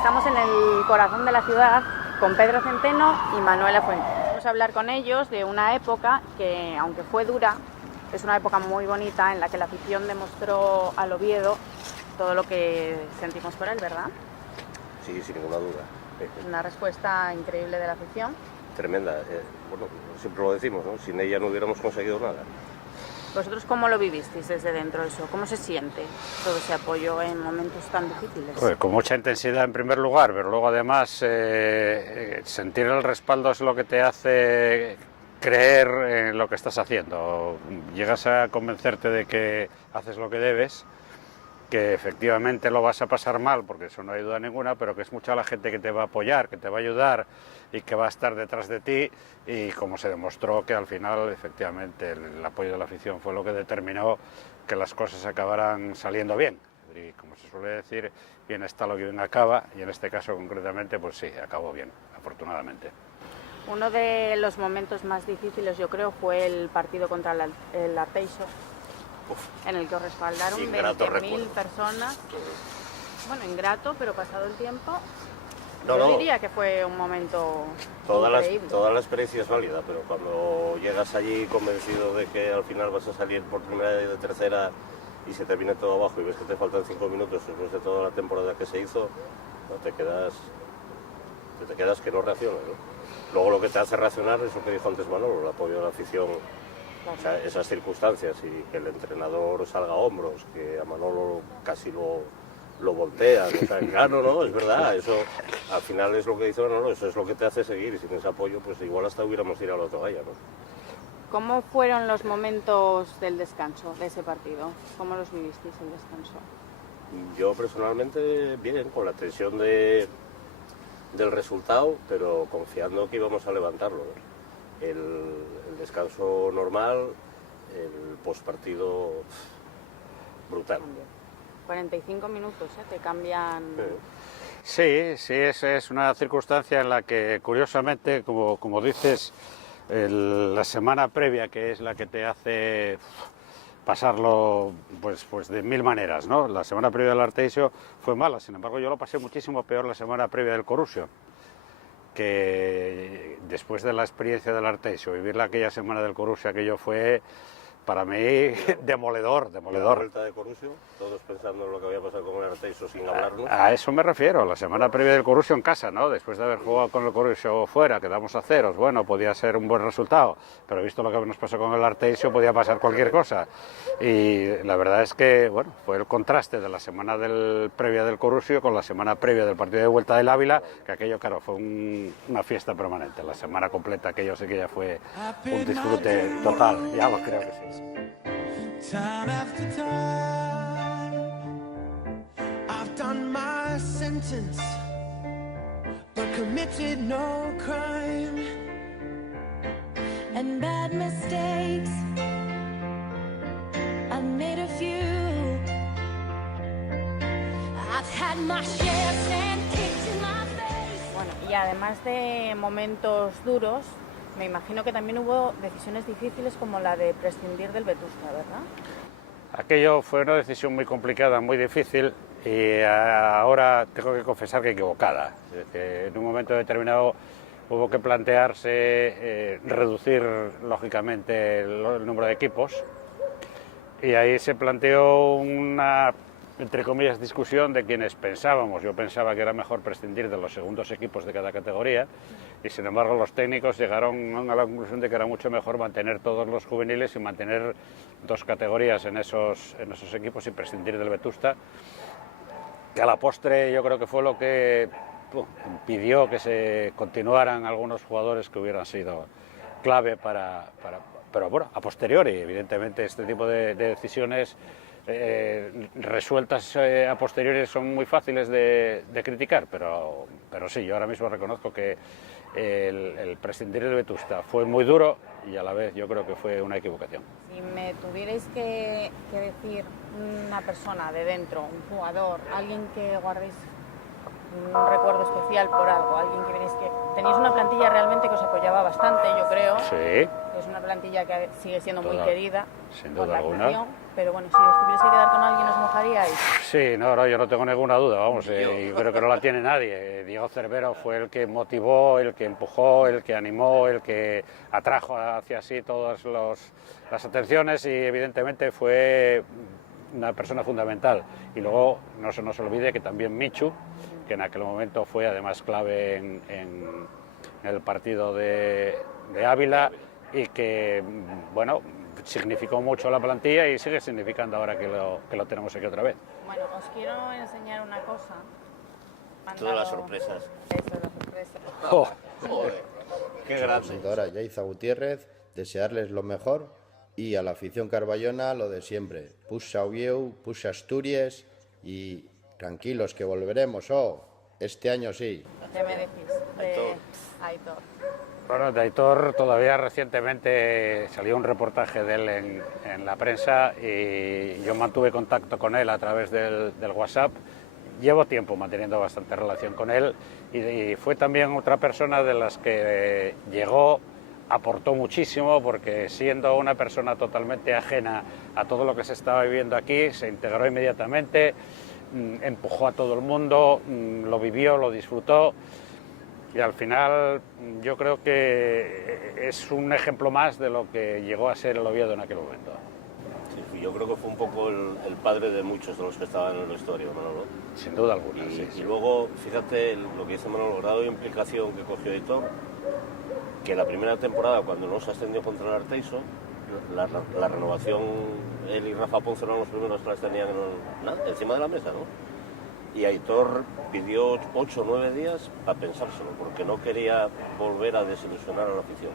Estamos en el corazón de la ciudad con Pedro Centeno y Manuela Fuente. Vamos a hablar con ellos de una época que, aunque fue dura, es una época muy bonita en la que la afición demostró al Oviedo todo lo que sentimos por él, ¿verdad? Sí, sin ninguna duda. Una respuesta increíble de la afición. Tremenda. Bueno, siempre lo decimos, ¿no? Sin ella no hubiéramos conseguido nada. ¿Vosotros cómo lo vivisteis desde dentro eso? ¿Cómo se siente todo ese apoyo en momentos tan difíciles? Pues con mucha intensidad en primer lugar, pero luego además sentir el respaldo es lo que te hace creer en lo que estás haciendo. Llegas a convencerte de que haces lo que debes, que efectivamente lo vas a pasar mal, porque eso no hay duda ninguna, pero que es mucha la gente que te va a apoyar, que te va a ayudar y que va a estar detrás de ti, y como se demostró que al final efectivamente el apoyo de la afición fue lo que determinó que las cosas acabaran saliendo bien. Y como se suele decir, bien está lo que bien acaba, y en este caso concretamente pues sí, acabó bien, afortunadamente. Uno de los momentos más difíciles, yo creo, fue el partido contra el Arteixo, en el que os respaldaron 20.000 personas. Bueno, ingrato, pero pasado el tiempo, yo diría que fue un momento increíble. Toda la experiencia es válida, pero cuando llegas allí convencido de que al final vas a salir por primera y de tercera y se te viene todo abajo y ves que te faltan 5 minutos después de toda la temporada que se hizo, no te quedas que no reaccionas, ¿no? Luego lo que te hace reaccionar es lo que dijo antes Manolo, el apoyo de la afición. O sea, esas circunstancias y que el entrenador salga a hombros, que a Manolo casi lo voltea, o sea, claro, no, es verdad, eso al final es lo que dice Manolo, eso es lo que te hace seguir, y sin ese apoyo pues igual hasta hubiéramos tirado la toalla, ¿no? ¿Cómo fueron los momentos del descanso de ese partido? ¿Cómo los vivisteis el descanso? Yo personalmente bien, con la tensión del resultado, pero confiando que íbamos a levantarlo, ¿no? El descanso normal, el postpartido brutal. 45 minutos, te cambian... Sí, es una circunstancia en la que, curiosamente, como dices, la semana previa, que es la que te hace pasarlo pues de mil maneras, ¿no? La semana previa del Arteixo fue mala, sin embargo yo lo pasé muchísimo peor la semana previa del Corusio, que después de la experiencia del Arteixo, vivir aquella semana del Corusio, aquello fue para mí demoledor. La vuelta de Corusio, todos pensando en lo que había pasado con el Arteixo sin hablarnos. A eso me refiero, la semana previa del Corusio en casa, ¿no? Después de haber jugado con el Corusio fuera, quedamos a ceros, bueno, podía ser un buen resultado, pero visto lo que nos pasó con el Arteixo, podía pasar cualquier cosa. Y la verdad es que, bueno, fue el contraste de la semana previa del Corusio con la semana previa del partido de vuelta del Ávila, que aquello, claro, fue una fiesta permanente. La semana completa, aquello sí que ya fue un disfrute total, ya lo creo que sí. Time after time, I've done my sentence, but committed no crime. And bad mistakes, I've made a few. I've had my share of sand kicked in my face. Bueno, y además de momentos duros, me imagino que también hubo decisiones difíciles como la de prescindir del Vetusta, ¿verdad? Aquello fue una decisión muy complicada, muy difícil, y ahora tengo que confesar que equivocada. En un momento determinado hubo que plantearse reducir lógicamente el número de equipos, y ahí se planteó una, entre comillas, discusión de quienes pensábamos. Yo pensaba que era mejor prescindir de los segundos equipos de cada categoría, y sin embargo los técnicos llegaron a la conclusión de que era mucho mejor mantener todos los juveniles y mantener dos categorías en esos equipos y prescindir del Vetusta, que a la postre yo creo que fue lo que impidió que se continuaran algunos jugadores que hubieran sido clave pero bueno, a posteriori, evidentemente este tipo de decisiones resueltas a posteriori son muy fáciles de criticar, pero sí, yo ahora mismo reconozco que el prescindir del Vetusta fue muy duro y a la vez yo creo que fue una equivocación. Si me tuvierais que decir una persona de dentro, un jugador, alguien que guardéis un recuerdo especial por algo, alguien que tenéis una plantilla realmente que os apoyaba bastante, yo creo. Sí. Es una plantilla que sigue siendo muy Toda, querida sin por duda la alguna. afición, pero bueno, si os tuviese que quedar con alguien, ¿os mojaríais? Sí, no, yo no tengo ninguna duda, vamos, y creo que no la tiene nadie. Diego Cervero fue el que motivó, el que empujó, el que animó, el que atrajo hacia sí todas las atenciones y evidentemente fue una persona fundamental. Y luego no se nos olvide que también Michu, que en aquel momento fue además clave en el partido de Ávila y que, bueno, significó mucho la plantilla y sigue significando ahora que lo tenemos aquí otra vez. Bueno, os quiero enseñar una cosa. Todas las sorpresas. Eso, las sorpresas. Oh, Joder, qué grande. Presentadora Yaiza Gutiérrez, desearles lo mejor y a la afición carballona lo de siempre. Puxa Oviedo, puxa Asturias y tranquilos que volveremos, este año sí. ¿Qué me decís de Aitor? bueno, de Aitor todavía recientemente salió un reportaje de él en la prensa y yo mantuve contacto con él a través del WhatsApp. Llevo tiempo manteniendo bastante relación con él y fue también otra persona de las que llegó, aportó muchísimo porque siendo una persona totalmente ajena a todo lo que se estaba viviendo aquí, se integró inmediatamente, empujó a todo el mundo, lo vivió, lo disfrutó y al final yo creo que es un ejemplo más de lo que llegó a ser el Oviedo en aquel momento. Sí, yo creo que fue un poco el padre de muchos de los que estaban en el vestuario, Manolo. Sin duda alguna, Y, sí, y sí. luego, fíjate lo que dice Manolo, el grado de implicación que cogió Aitor, que la primera temporada, cuando no se ascendió contra el Arteixo, la renovación, él y Rafa Ponce eran los primeros que las tenían encima de la mesa, ¿no? Y Aitor pidió 8 o 9 días para pensárselo, porque no quería volver a desilusionar a la afición.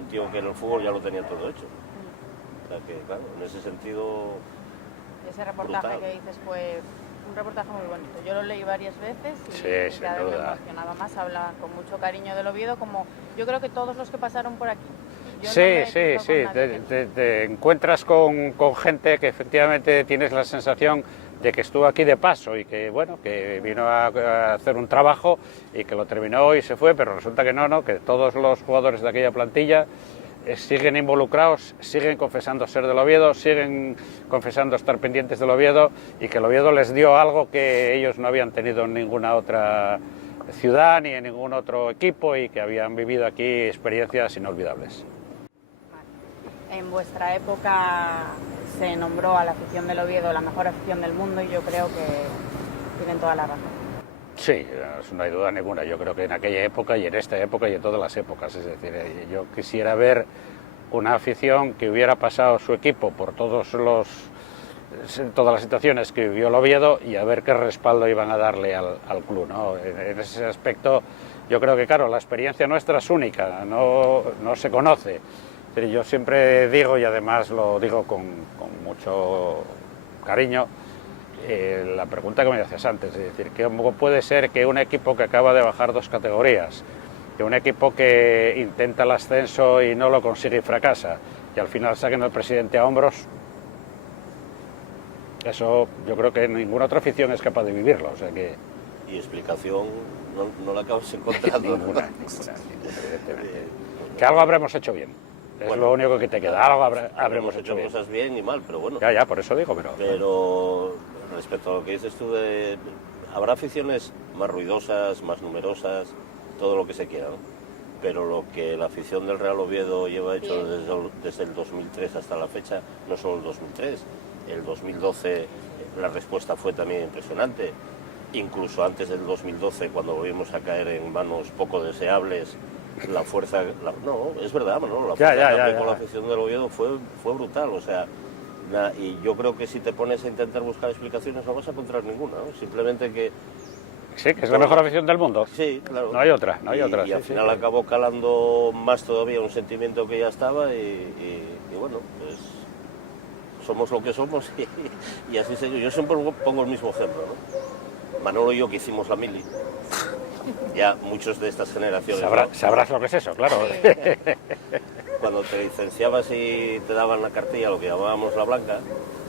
Un tío que en el fútbol ya lo tenía todo hecho. O sea que, claro, en ese sentido... Ese reportaje brutal. que dices fue un reportaje muy bonito. Yo lo leí varias veces y Sí, sin cada vez me duda. emocionaba más. Habla con mucho cariño del Oviedo, como yo creo que todos los que pasaron por aquí. Yo no Sí, me sí, cruzo sí. con nadie que- Te encuentras con gente que efectivamente tienes la sensación de que estuvo aquí de paso y que, bueno, que vino a hacer un trabajo y que lo terminó y se fue, pero resulta que no, que todos los jugadores de aquella plantilla siguen involucrados, siguen confesando ser del Oviedo, siguen confesando estar pendientes del Oviedo y que el Oviedo les dio algo que ellos no habían tenido en ninguna otra ciudad ni en ningún otro equipo y que habían vivido aquí experiencias inolvidables. En vuestra época se nombró a la afición del Oviedo la mejor afición del mundo y yo creo que tienen toda la razón. Sí, no hay duda ninguna. Yo creo que en aquella época y en esta época y en todas las épocas. Es decir, yo quisiera ver una afición que hubiera pasado su equipo por todas las situaciones que vivió el Oviedo y a ver qué respaldo iban a darle al club, ¿no? En ese aspecto yo creo que, claro, la experiencia nuestra es única, no se conoce. Es decir, yo siempre digo, y además lo digo con mucho cariño, la pregunta que me haces antes, es decir, ¿cómo puede ser que un equipo que acaba de bajar 2 categorías, que un equipo que intenta el ascenso y no lo consigue y fracasa, y al final saquen al presidente a hombros? Eso yo creo que ninguna otra afición es capaz de vivirlo, o sea que... Y explicación no la acabas encontrando. Ninguna, evidentemente. Que algo habremos hecho bien, es Bueno, lo único que te queda, algo habremos hecho bien. cosas bien y mal, pero bueno. Ya, por eso digo, Pero respecto a lo que dices tú, habrá aficiones más ruidosas, más numerosas, todo lo que se quiera, ¿no? Pero lo que la afición del Real Oviedo lleva hecho desde el 2003 hasta la fecha, no solo el 2003, el 2012 la respuesta fue también impresionante, incluso antes del 2012, cuando volvimos a caer en manos poco deseables, la fuerza... no, es verdad, ¿no? La fuerza con la afición del Oviedo fue brutal, o sea... Y yo creo que si te pones a intentar buscar explicaciones no vas a encontrar ninguna, ¿no? Simplemente que... Sí, que es la mejor afición del mundo. Sí, claro. No hay otra, Y al final acabó calando más todavía un sentimiento que ya estaba y bueno, pues somos lo que somos y así se... Yo siempre pongo el mismo ejemplo, ¿no? Manolo y yo que hicimos la mili, ya muchos de estas generaciones... Sabrás lo que es eso, claro. Cuando te licenciabas y te daban la cartilla, lo que llamábamos la blanca,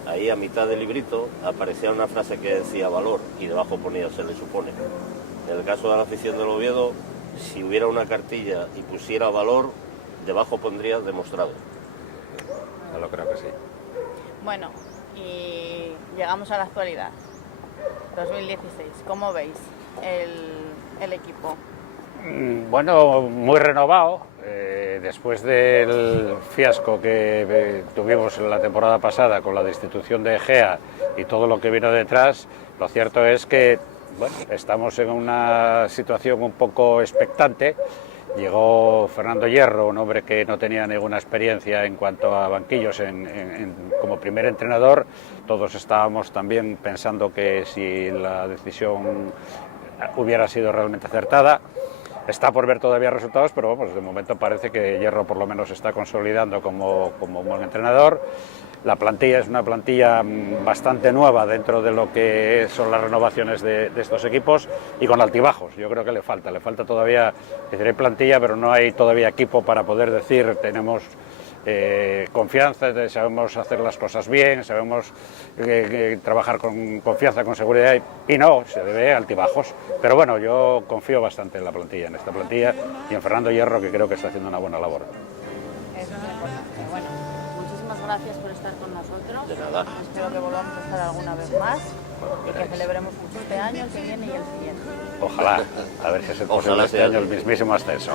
ahí a mitad del librito aparecía una frase que decía valor y debajo ponía se le supone. En el caso de la afición del Oviedo, si hubiera una cartilla y pusiera valor, debajo pondría demostrado. Yo lo creo que sí. Bueno, y llegamos a la actualidad. 2016, ¿cómo veis el equipo? Bueno, muy renovado. Después del fiasco que tuvimos en la temporada pasada con la destitución de Egea y todo lo que vino detrás, lo cierto es que bueno, estamos en una situación un poco expectante. Llegó Fernando Hierro, un hombre que no tenía ninguna experiencia en cuanto a banquillos como primer entrenador. Todos estábamos también pensando que si la decisión hubiera sido realmente acertada. Está por ver todavía resultados, pero vamos, de momento parece que Hierro por lo menos está consolidando como un buen entrenador. La plantilla es una plantilla bastante nueva dentro de lo que son las renovaciones de estos equipos y con altibajos. Yo creo que le falta todavía, hay plantilla, pero no hay todavía equipo para poder decir tenemos confianza, sabemos hacer las cosas bien, sabemos trabajar con confianza, con seguridad y no, se debe a altibajos. Pero bueno, yo confío bastante en la plantilla, en esta plantilla y en Fernando Hierro, que creo que está haciendo una buena labor. Eso es importante. Bueno, muchísimas gracias por estar con nosotros. De nada. Espero que volvamos a estar alguna vez más y que celebremos mucho este año, el que viene y el siguiente. Ojalá, a ver si es posible este año el mismísimo ascenso.